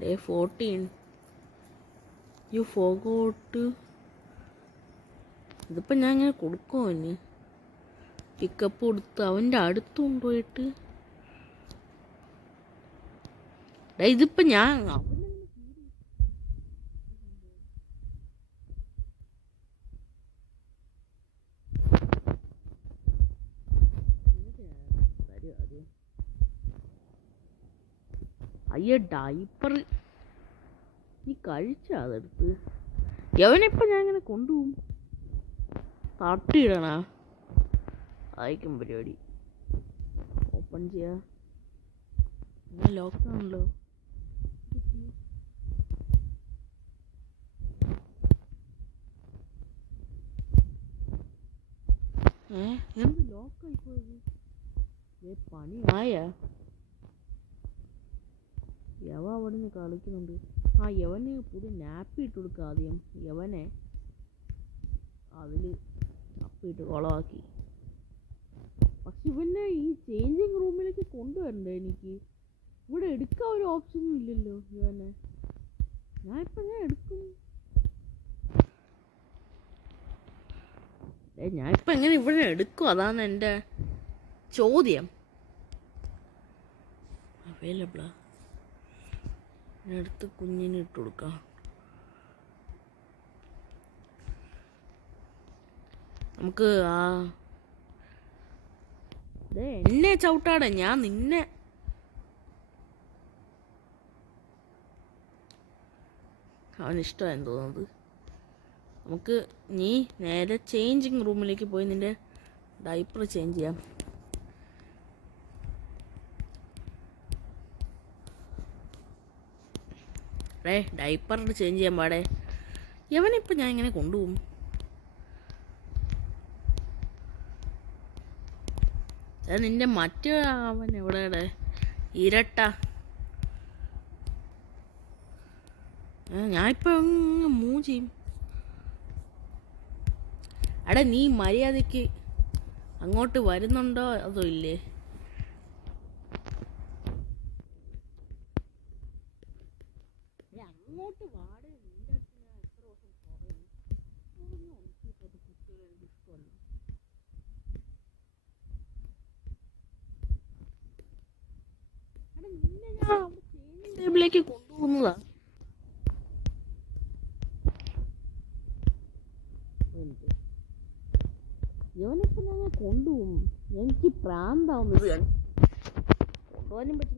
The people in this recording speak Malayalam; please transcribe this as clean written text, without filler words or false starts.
Day 14. You forgot. ഇതിപ്പോൾ ഞാൻ ഇങ്ങനെ കൊടുക്കുമോ അവന്? പിക്കപ്പ് കൊടുത്ത് അവൻ്റെ അടുത്ത് കൊണ്ടുപോയിട്ട് ഇതിപ്പോൾ ഞാൻ അയ്യ ഡൈപ്പർ നീ കഴിച്ചാ അതെടുത്ത് യവനിപ്പോൾ ഞാൻ ഇങ്ങനെ കൊണ്ടുപോകും. തട്ടിയിടണ അയക്കും പരിപാടി. ഓപ്പൺ ചെയ്യാ. ലോക്കാണല്ലോ. എന്ത് ലോക്കായി പോയത്? പണിയായ യവ അവിടെ നിന്ന് കളിക്കുന്നുണ്ട്. യവന് പുതിയ നാപ്പി ഇട്ട് കൊടുക്കുക. ആദ്യം യവനെ അതിൽ അപ്പിട്ട് കുളമാക്കി. പക്ഷെ ഇവനെ ഈ ചേഞ്ചിങ് റൂമിലേക്ക് കൊണ്ടുവരണ്ടേ? എനിക്ക് ഇവിടെ എടുക്കാൻ ഒരു ഓപ്ഷനും ഇല്ലല്ലോ ഇവനെ. ഞാൻ എടുക്കും. ഞാനിപ്പോൾ എങ്ങനെ ഇവിടെ എടുക്കും? അതാണ് എൻ്റെ ചോദ്യം. അവൈലബിളാ? എടുത്ത് കുഞ്ഞിന് ഇട്ട് കൊടുക്കാം. നമുക്ക് എന്നെ ചവിട്ടാടെ, ഞാൻ നിന്നെ അവനിഷ്ടമായെന്ന് തോന്നുന്നത്. നമുക്ക് നീ നേരെ ചേഞ്ചിങ് റൂമിലേക്ക് പോയി നിൻ്റെ ഡൈപ്പർ ചേഞ്ച് ചെയ്യാം. ഡൈപ്പർ ചേഞ്ച് ചെയ്യാൻ പാടേ. യവനിപ്പോൾ ഞാൻ ഇങ്ങനെ കൊണ്ടുപോകും. നിൻ്റെ മറ്റേ അവൻ എവിടെ? ഇരട്ട. ഞാനിപ്പോൾ മൂവ് ചെയ്യും. നീ മര്യാദയ്ക്ക് അങ്ങോട്ട് വരുന്നുണ്ടോ അതോ ഇല്ലേ? അങ്ങോട്ട് വാടേ. നിൻ്റെ അടുത്ത് ഞാൻ എത്ര ദിവസം പറയും? കുട്ടികൾ എനിക്ക് ഇഷ്ടമല്ല. നിന്നെ ഞാൻ അവിടെ ചേഞ്ചിങ് ടേബിളിലേക്ക് കൊണ്ടുപോകുന്നതാ. ഇവനിപ്പോൾ ഞാൻ കൊണ്ടുപോകും. എനിക്ക് പ്രാന്താവുന്നത് കൊണ്ടുപോകാനും പറ്റില്ല.